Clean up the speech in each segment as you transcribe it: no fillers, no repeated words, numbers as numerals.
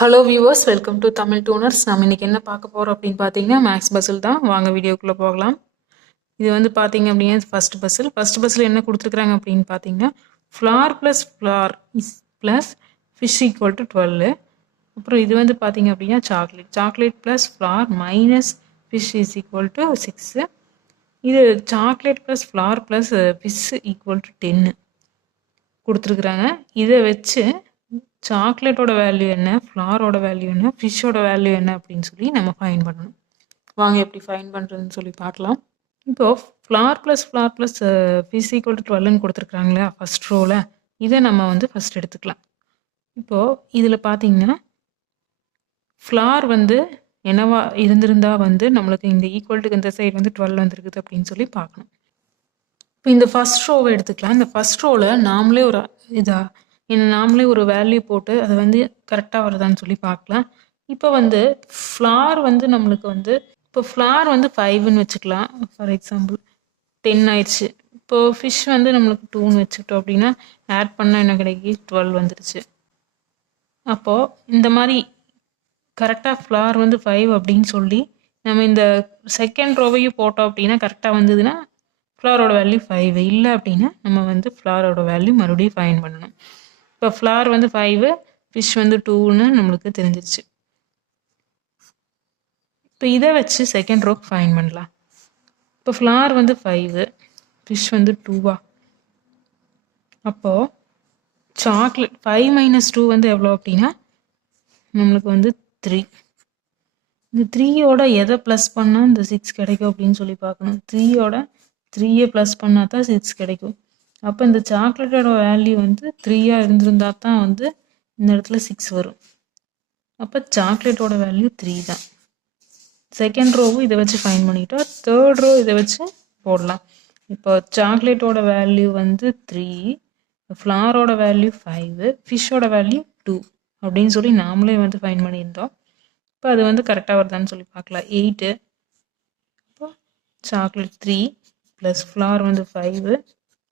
Hello viewers, welcome to Tamil Tooners. நம்ம இன்னைக்கு என்ன பார்க்க போகிறோம் அப்படின்னு பார்த்தீங்கன்னா மேக்ஸ் பசில் தான். வாங்க வீடியோக்குள்ளே போகலாம். இது வந்து பார்த்தீங்க அப்படின்னா ஃபர்ஸ்ட் பசில் என்ன கொடுத்துருக்குறாங்க அப்படின்னு பார்த்தீங்கன்னா flour is plus fish equal to 12. அப்புறம் இது வந்து பார்த்தீங்க அப்படின்னா chocolate plus flour minus fish is equal to 6. இது chocolate plus flour plus fish equal to 10 கொடுத்துருக்குறாங்க. இதை வச்சு சாக்லேட்டோட வேல்யூ என்ன, ஃப்ளாரோட வேல்யூ என்ன, ஃபிஷ்ஷோட வேல்யூ என்ன அப்படின்னு சொல்லி நம்ம ஃபைன் பண்ணணும். வாங்க எப்படி ஃபைன் பண்ணுறதுன்னு சொல்லி பார்க்கலாம். இப்போது flower plus fish equal to 12ன்னு கொடுத்துருக்குறாங்களா ஃபஸ்ட் ரோவில், இதை நம்ம வந்து ஃபஸ்ட் எடுத்துக்கலாம். இப்போது இதில் பார்த்தீங்கன்னா ஃப்ளார் வந்து என்னவா இருந்திருந்தா வந்து நம்மளுக்கு இந்த ஈக்குவல்ட்டுக்கு இந்த சைடு வந்து 12 வந்துருக்குது அப்படின்னு சொல்லி பார்க்கணும். இப்போ இந்த ஃபஸ்ட் ரோவை எடுத்துக்கலாம். இந்த ஃபஸ்ட் ரோவில் நாமளே ஒரு வேல்யூ போட்டு அதை வந்து கரெக்டாக வருதான்னு சொல்லி பார்க்கலாம். இப்போ வந்து ஃப்ளார் வந்து நம்மளுக்கு வந்து இப்போ ஃப்ளார் வந்து 5ன்னு வச்சுக்கலாம். ஃபார் எக்ஸாம்பிள் 10 ஆயிடுச்சு. இப்போது ஃபிஷ் வந்து நம்மளுக்கு 2ன்னு வச்சுக்கிட்டோம் அப்படின்னா ஆட் பண்ணால் என்ன கிடைக்கி 12 வந்துடுச்சு. அப்போது இந்த மாதிரி கரெக்டாக ஃப்ளார் வந்து 5 அப்படின்னு சொல்லி நம்ம இந்த செகண்ட் ரோவையும் போட்டோம் அப்படின்னா கரெக்டாக வந்ததுன்னா ஃப்ளாரோட வேல்யூ 5, இல்லை அப்படின்னா நம்ம வந்து ஃப்ளாரோட வேல்யூ மறுபடியும் ஃபைன் பண்ணணும். இப்போ ஃப்ளார் வந்து 5, ஃபிஷ் வந்து 2ன்னு நம்மளுக்கு தெரிஞ்சிருச்சு. இப்போ இதை வச்சு செகண்ட் ரோக்கு ஃபைன் பண்ணலாம். இப்போ ஃப்ளார் வந்து 5, ஃபிஷ் வந்து 2வா, அப்போது சாக்லேட் 5 - 2 வந்து எவ்வளோ அப்படின்னா நம்மளுக்கு வந்து 3. இந்த 3யோட எதை ப்ளஸ் பண்ணால் இந்த 6 கிடைக்கும் அப்படின்னு சொல்லி பார்க்கணும். 3யோட 3யை ப்ளஸ் பண்ணால் தான் 6 கிடைக்கும். அப்போ இந்த சாக்லேட்டோட வேல்யூ வந்து 3யாக இருந்திருந்தா தான் வந்து இந்த இடத்துல 6 வரும். அப்போ சாக்லேட்டோட வேல்யூ 3 தான். செகண்ட் ரோவும் இதை வச்சு ஃபைன் பண்ணிக்கிட்டோம். தேர்ட் ரோ இதை வச்சு போடலாம். இப்போ சாக்லேட்டோட வேல்யூ வந்து 3, ஃப்ளாரோட வேல்யூ 5, ஃபிஷ்ஷோட வேல்யூ 2 அப்படின்னு சொல்லி நாமளே வந்து ஃபைன் பண்ணியிருந்தோம். இப்போ அது வந்து கரெக்டாக வருதான்னு சொல்லி பார்க்கலாம். 8, இப்போ சாக்லேட் 3 ப்ளஸ் ஃப்ளார் வந்து 5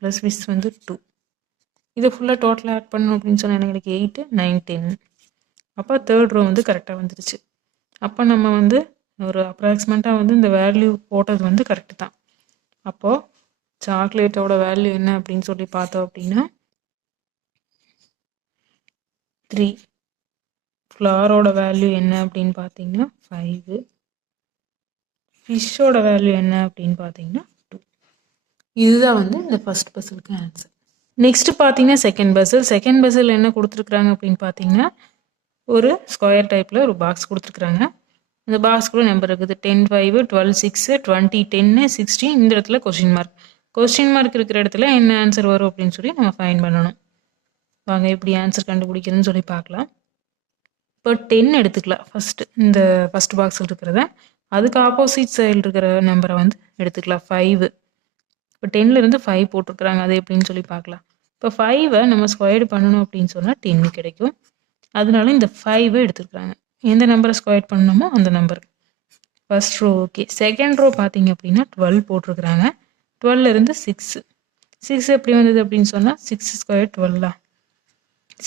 ப்ளஸ் ஃபிஷ் வந்து 2. இதை ஃபுல்லாக டோட்டலாக ஆட் பண்ணணும் அப்படின்னு சொன்னால் எனக்கு 8, 9, 10. அப்போ தேர்ட் ரோ வந்து கரெக்டாக வந்துடுச்சு. அப்போ நம்ம வந்து ஒரு அப்ராக்சிமேட்டாக வந்து இந்த வேல்யூ போட்டது வந்து கரெக்டு தான். அப்போது சாக்லேட்டோட வேல்யூ என்ன அப்படின்னு சொல்லி பார்த்தோம் அப்படின்னா 3, ஃப்ளாரோட வேல்யூ என்ன அப்படின்னு பார்த்தீங்கன்னா 5, ஃபிஷ்ஷோட வேல்யூ என்ன அப்படின்னு பார்த்தீங்கன்னா 2. இதுதான் வந்து இந்த ஃபர்ஸ்ட் பசிலுக்கு ஆன்சர். நெக்ஸ்ட் பார்த்தீங்கன்னா செகண்ட் பசில் என்ன கொடுத்துருக்குறாங்க அப்படின்னு பார்த்தீங்கன்னா ஒரு ஸ்கொயர் டைப்பில் ஒரு பாக்ஸ் கொடுத்துருக்குறாங்க. இந்த பாக்ஸ்க்குள்ள நம்பர் இருக்குது 10, 5, 12, 6, 20, 10, 16. இந்த இடத்துல கொஸ்டின் மார்க் இருக்கிற இடத்துல என்ன ஆன்சர் வரும் அப்படின்னு சொல்லி நம்ம ஃபைன் பண்ணணும். வாங்க எப்படி ஆன்சர் கண்டுபிடிக்கிறதுன்னு சொல்லி பார்க்கலாம். இப்போ 10 எடுத்துக்கலாம் இந்த ஃபஸ்ட் பாக்ஸில் இருக்கிறத. அதுக்கு ஆப்போசிட் சைடில் இருக்கிற நம்பரை வந்து எடுத்துக்கலாம் 5. இப்போ 10லேருந்து 5 போட்டிருக்கிறாங்க. அது எப்படின்னு சொல்லி பார்க்கலாம். இப்போ 5ஐ நம்ம ஸ்கொயர்டு பண்ணணும் அப்படின்னு சொன்னால் 10 கிடைக்கும். அதனால இந்த 5ஐ எடுத்துருக்குறாங்க. எந்த நம்பரை ஸ்கொயர் பண்ணணுமோ அந்த நம்பர். First row okay. Second row பார்த்தீங்க அப்படின்னா 12 போட்டிருக்கிறாங்க. 12லேருந்து 6 எப்படி வந்தது அப்படின்னு சொன்னால் 6 ஸ்கொயர் 12,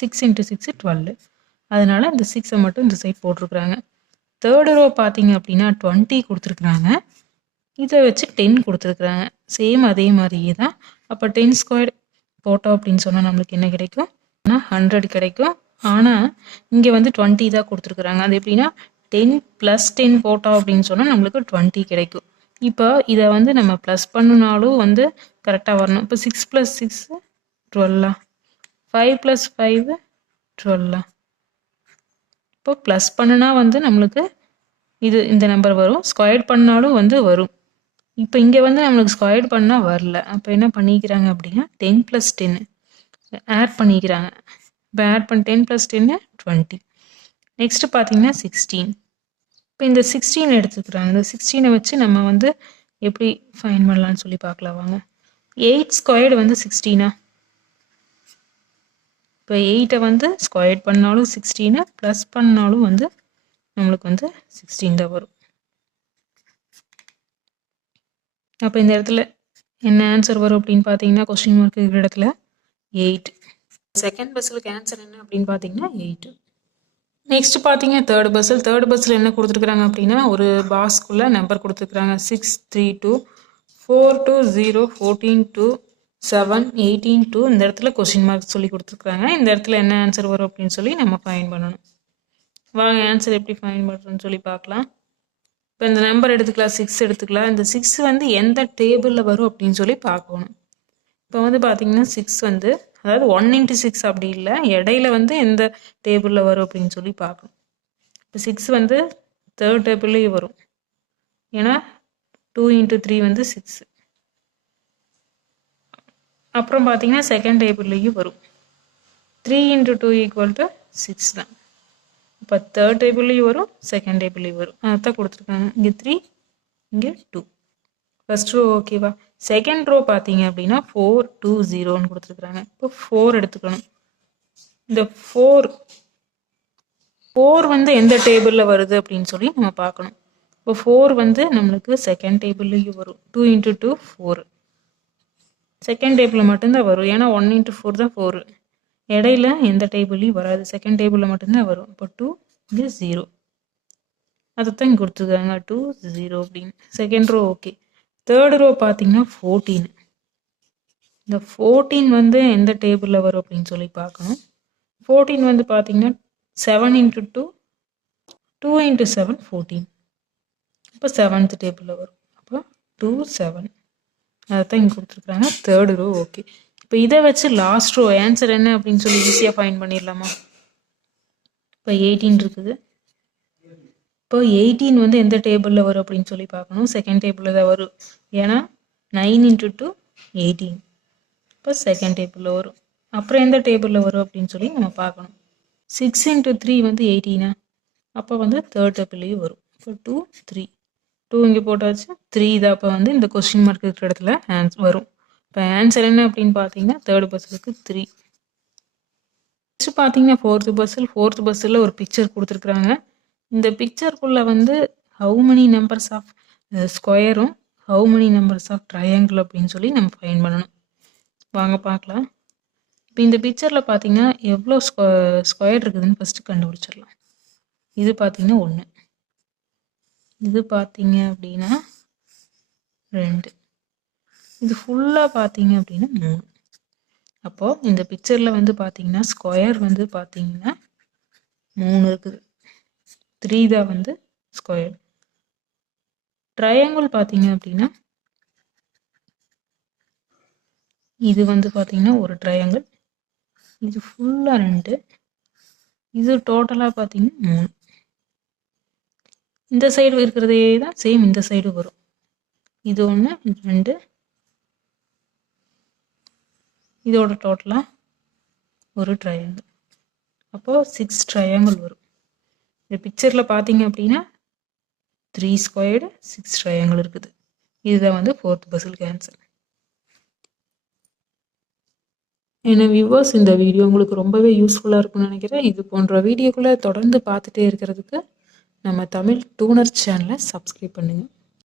6 × 6 12. அதனால இந்த 6ஐ மட்டும் இந்த சைட் போட்டிருக்கிறாங்க. தேர்ட் ரோ பார்த்தீங்க அப்படின்னா 20 கொடுத்துருக்குறாங்க. இதை வச்சு 10 கொடுத்துருக்குறாங்க. சேம் அதே மாதிரியே தான். அப்போ 10 ஸ்கொயர் போட்டோம் அப்படின்னு சொன்னால் நம்மளுக்கு என்ன கிடைக்கும்? ஆனால் 100 கிடைக்கும். ஆனால் இங்கே வந்து 20 தான் கொடுத்துருக்குறாங்க. அது எப்படின்னா 10 + 10 போட்டோம் அப்படின்னு சொன்னால் நம்மளுக்கு 20 கிடைக்கும். இப்போ இதை வந்து நம்ம ப்ளஸ் பண்ணினாலும் வந்து கரெக்டாக வரணும். இப்போ 6 + 6 12, 5 + 5 12. இப்போ ப்ளஸ் பண்ணுனா வந்து நம்மளுக்கு இந்த நம்பர் வரும். ஸ்கொயர் பண்ணாலும் வந்து வரும். இப்போ இங்கே வந்து நம்மளுக்கு ஸ்கொயர் பண்ணால் வரல. அப்போ என்ன பண்ணிக்கிறாங்க அப்படின்னா 10 + 10 ஆட் பண்ணிக்கிறாங்க. இப்போ ஆட் பண்ணி 10 + 10 20. நெக்ஸ்ட் பார்த்தீங்கன்னா 16. இப்போ இந்த 16 எடுத்துக்கிறாங்க. இந்த 16ஐ வச்சு நம்ம வந்து எப்படி ஃபைன் பண்ணலான்னு சொல்லி பார்க்கலாம் வாங்க. 8 ஸ்கொயர்டு வந்து 16. இப்போ 8ஐ வந்து ஸ்கொயர் பண்ணாலும் 16, ப்ளஸ் பண்ணாலும் வந்து நம்மளுக்கு வந்து 16 தான் வரும். அப்போ இந்த இடத்துல என்ன ஆன்சர் வரும் அப்படின்னு பார்த்தீங்கன்னா கொஸ்டின் மார்க் இருக்கிற இடத்துல 8. செகண்ட் பசிலுக்கு ஆன்சர் என்ன அப்படின்னு பார்த்தீங்கன்னா 8. நெக்ஸ்ட் பார்த்தீங்க தேர்ட் பஸ்ஸில் என்ன கொடுத்துருக்குறாங்க அப்படின்னா ஒரு பாக்ஸ்க்குள்ளே நம்பர் கொடுத்துருக்குறாங்க 632 420 14 7 18 இந்த இடத்துல கொஸ்டின் மார்க் சொல்லி கொடுத்துருக்குறாங்க. இந்த இடத்துல என்ன ஆன்சர் வரும் அப்படின்னு சொல்லி நம்ம ஃபைன் பண்ணணும். வாங்க ஆன்சர் எப்படி ஃபைன் பண்ணுறோன்னு சொல்லி பார்க்கலாம். இப்போ இந்த நம்பர் எடுத்துக்கலாம், 6 எடுத்துக்கலாம். இந்த 6 வந்து எந்த டேபிளில் வரும் அப்படின்னு சொல்லி பார்க்கணும். இப்போ வந்து பார்த்தீங்கன்னா 6 வந்து அதாவது 1 × 6 அப்படி இல்லை, இடையில வந்து எந்த டேபிளில் வரும் அப்படின்னு சொல்லி பார்க்கணும். இப்போ 6 வந்து தேர்ட் டேபிள்லேயும் வரும், ஏன்னா 2 × 3 வந்து 6. அப்புறம் பார்த்தீங்கன்னா செகண்ட் டேபிள்லேயும் வரும், 3 × 2 = 6 தான். இப்போ தேர்ட் டேபிள்லேயும் வரும், செகண்ட் டேபிள்லேயும் வரும். அதான் கொடுத்துருக்காங்க. இங்கே 3, இங்கே 2. ஃபர்ஸ்ட் ரோ ஓகேவா. செகண்ட் ரோ பார்த்தீங்க அப்படின்னா 4 2 0ன்னு கொடுத்துருக்குறாங்க. இப்போ 4 எடுத்துக்கணும். இந்த 4 வந்து எந்த டேபிளில் வருது அப்படின்னு சொல்லி நம்ம பார்க்கணும். இப்போ 4 வந்து நம்மளுக்கு செகண்ட் டேபிள்லேயும் வரும், 2 × 2 4. செகண்ட் டேபிளில் மட்டும்தான் வரும், ஏன்னா 1 × 4 தான் 4. இடையில எந்த டேபிள்லையும் வராது, செகண்ட் டேபிளில் மட்டும்தான் வரும். இப்போ 2 இங்கே 0, அதைத்தான் இங்கே கொடுத்துருக்காங்க 2 0 அப்படின்னு. Second row okay. Third row பார்த்தீங்கன்னா 14. இந்த 14 வந்து எந்த டேபிளில் வரும் அப்படின்னு சொல்லி பார்க்கணும். 14 வந்து பார்த்தீங்கன்னா 7 × 2 2 × 7 14. இப்போ 7th டேபிளில் வரும். அப்போ 2 7, அதைத்தான் இங்கே கொடுத்துருக்குறாங்க. Third row okay. இப்போ இதை வச்சு லாஸ்ட் ரோ ஆன்சர் என்ன அப்படின்னு சொல்லி ஈஸியாக ஃபைன் பண்ணிடலாமா. இப்போ 18 இருக்குது. இப்போ 18 வந்து எந்த டேபிளில் வரும் அப்படின்னு சொல்லி பார்க்கணும். செகண்ட் டேபிளில் தான் வரும், ஏன்னா 9 × 2 18. இப்போ செகண்ட் டேபிளில் வரும். அப்புறம் எந்த டேபிளில் வரும் அப்படின்னு சொல்லி நம்ம பார்க்கணும். 6 × 3 வந்து 18, அப்போ வந்து தேர்ட் டேபிள்லேயும் வரும். இப்போ 2 3, 2 இங்கே போட்டாச்சு, 3 தான். அப்போ வந்து இந்த கொஸ்டின் மார்க் இருக்கிற இடத்துல ஆன்சர் வரும். இப்போ ஆன்சர் என்ன அப்படின்னு பார்த்தீங்கன்னா தேர்ட் பஸ்ஸுக்கு 3. நெக்ஸ்ட் பார்த்தீங்கன்னா ஃபோர்த் பஸ்ஸில் ஒரு பிக்சர் கொடுத்துருக்குறாங்க. இந்த பிக்சருக்குள்ளே வந்து ஹவு மெனி நம்பர்ஸ் ஆஃப் ஸ்கொயரும் how many numbers of triangle அப்படின்னு சொல்லி நம்ம ஃபைன் பண்ணணும். வாங்க பார்க்கலாம். இப்போ இந்த பிக்சரில் பார்த்தீங்கன்னா எவ்வளோ ஸ்கொயர் இருக்குதுன்னு ஃபஸ்ட்டு கண்டுபிடிச்சிடலாம். இது பார்த்தீங்கன்னா 1, இது பார்த்தீங்க அப்படின்னா 2, இது ஃபுல்லாக பார்த்தீங்க அப்படின்னா 3. அப்போது இந்த பிக்சரில் வந்து பார்த்தீங்கன்னா ஸ்கொயர் வந்து பார்த்தீங்கன்னா 3 இருக்குது, 3 தான் வந்து ஸ்கொயர். ட்ரையாங்கிள் பார்த்தீங்க அப்படின்னா இது வந்து பார்த்தீங்கன்னா ஒரு ட்ரையாங்கிள், இது ஃபுல்லாக 2, இது டோட்டலாக பார்த்தீங்கன்னா 3. இந்த சைடு இருக்கிறதே தான் சேம் இந்த சைடு வரும். இது 1 2, இதோட டோட்டலாக ஒரு ட்ரையாங்கிள். அப்போது 6 ட்ரையாங்கிள் வரும். இந்த பிக்சரில் பார்த்தீங்க அப்படின்னா 3 ஸ்கொயர்டு 6 ட்ரையாங்கிள் இருக்குது. இதுதான் வந்து ஃபோர்த் பஸ்ஸுக்கு ஆன்சர். என்ன வியூவர்ஸ், இந்த வீடியோ உங்களுக்கு ரொம்பவே யூஸ்ஃபுல்லாக இருக்கும்னு நினைக்கிறேன். இது போன்ற வீடியோக்குள்ளே தொடர்ந்து பார்த்துட்டே இருக்கிறதுக்கு நம்ம தமிழ் டூனர் சேனலை சப்ஸ்கிரைப் பண்ணுங்கள்.